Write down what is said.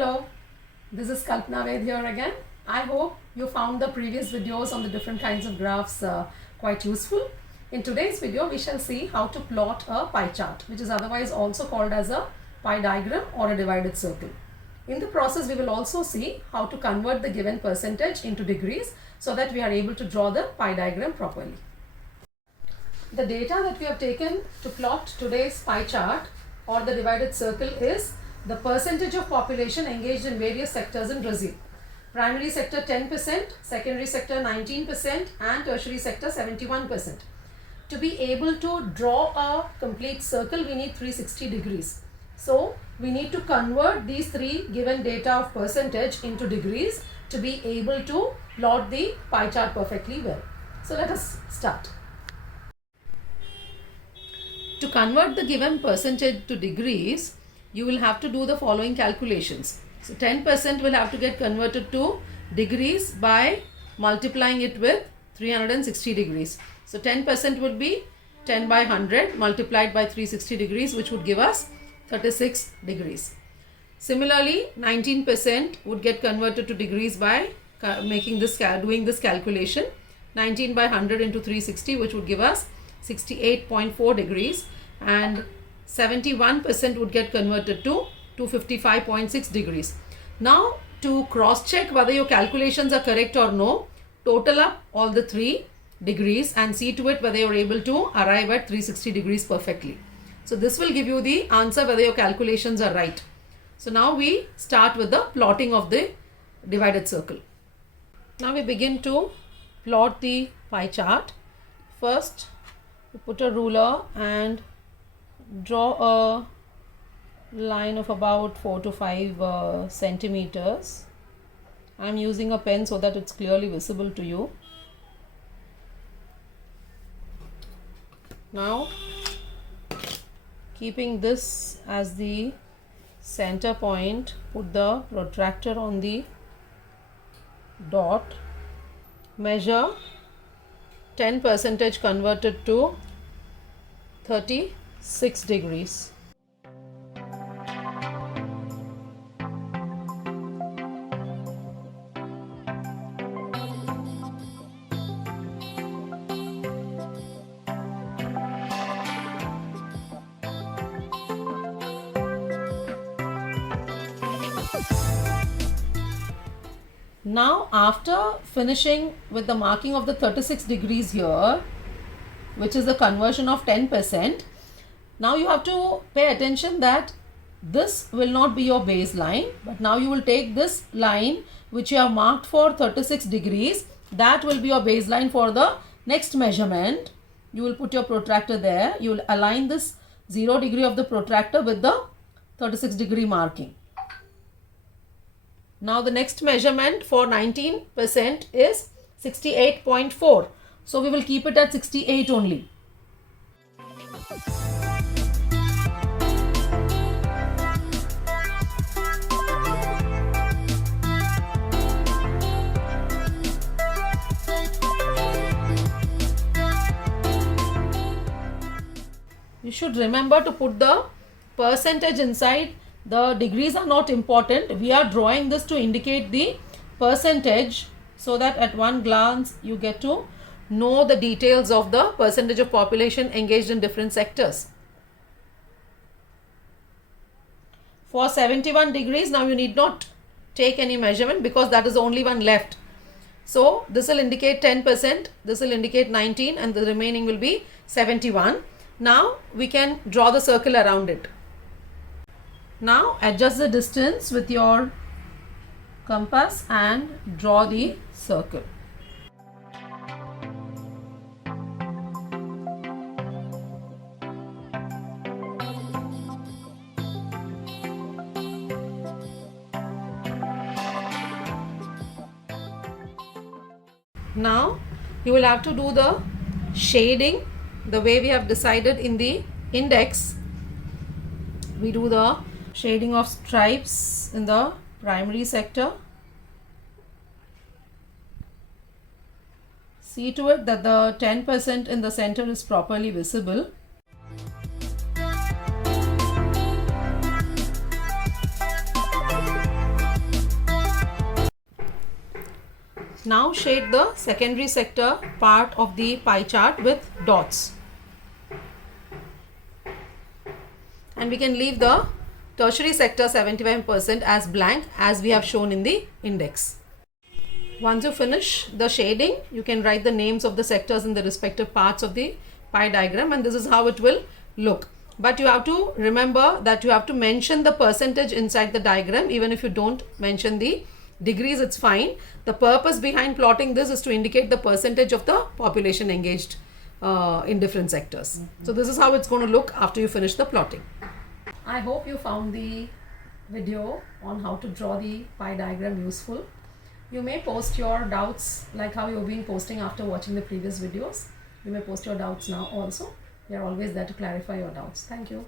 Hello, this is Kalpana Ved here again. I hope you found the previous videos on the different kinds of graphs quite useful. In today's video, we shall see how to plot a pie chart, which is otherwise also called as a pie diagram or a divided circle. In the process, we will also see how to convert the given percentage into degrees so that we are able to draw the pie diagram properly. The data that we have taken to plot today's pie chart or the divided circle is the percentage of population engaged in various sectors in Brazil. Primary sector 10%, secondary sector 19% and tertiary sector 71%. To be able to draw a complete circle, we need 360 degrees. So, we need to convert these three given data of percentage into degrees to be able to plot the pie chart perfectly well. So, let us start. To convert the given percentage to degrees, you will have to do the following calculations. So 10% will have to get converted to degrees by multiplying it with 360 degrees. So 10% would be 10 by 100 multiplied by 360 degrees, which would give us 36 degrees. Similarly, 19% would get converted to degrees by doing this calculation. 19 by 100 into 360, which would give us 68.4 degrees, and 71% would get converted to 255.6 degrees. Now, to cross check whether your calculations are correct or no, total up all the three degrees and see to it whether you are able to arrive at 360 degrees perfectly. So this will give you the answer whether your calculations are right. So now we start with the plotting of the divided circle. Now we begin to plot the pie chart. First, we put a ruler and draw a line of about 4 to 5 centimeters. I am using a pen so that it's clearly visible to you. Now, keeping this as the center point, put the protractor on the dot. Measure 10% converted to 36 degrees. Now, after finishing with the marking of the 36 degrees here, which is the conversion of 10%, now you have to pay attention that this will not be your baseline, but now you will take this line which you have marked for 36 degrees, that will be your baseline for the next measurement. You will put your protractor there, you will align this 0 degree of the protractor with the 36 degree marking. Now the next measurement for 19% is 68.4. So we will keep it at 68 only. You should remember to put the percentage inside. The degrees are not important. We are drawing this to indicate the percentage so that at one glance you get to know the details of the percentage of population engaged in different sectors. For 71 degrees, now you need not take any measurement because that is the only one left. So this will indicate 10%, this will indicate 19 and the remaining will be 71. Now we can draw the circle around it. Now adjust the distance with your compass and draw the circle. Now you will have to do the shading the way we have decided in the index. We do the shading of stripes in the primary sector. See to it that the 10% in the center is properly visible. Now shade the secondary sector part of the pie chart with dots. And we can leave the tertiary sector 75% as blank as we have shown in the index. Once you finish the shading, you can write the names of the sectors in the respective parts of the pie diagram, and this is how it will look. But you have to remember that you have to mention the percentage inside the diagram. Even if you don't mention the degrees, it's fine. The purpose behind plotting this is to indicate the percentage of the population engaged in different sectors. So this is how it's going to look after you finish the plotting. I hope you found the video on how to draw the pie diagram useful. You may post your doubts like how you've been posting after watching the previous videos. You may post your doubts now also. We are always there to clarify your doubts. Thank you.